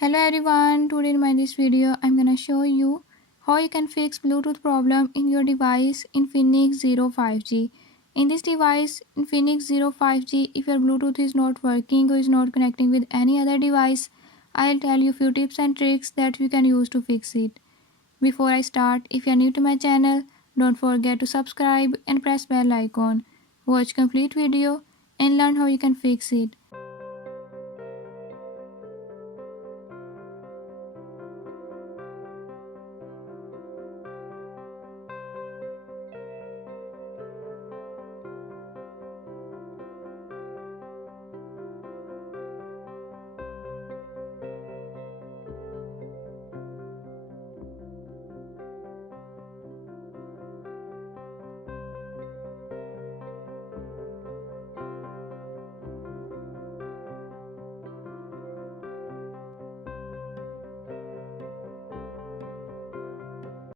Hello everyone, today in this video I'm gonna show you how you can fix Bluetooth problem in your device Infinix Zero 5G. In this device Infinix Zero 5G, if your Bluetooth is not working or is not connecting with any other device, I'll tell you few tips and tricks that you can use to fix it. Before I start, if you are new to my channel, don't forget to subscribe and press bell icon. Watch complete video and learn how you can fix it.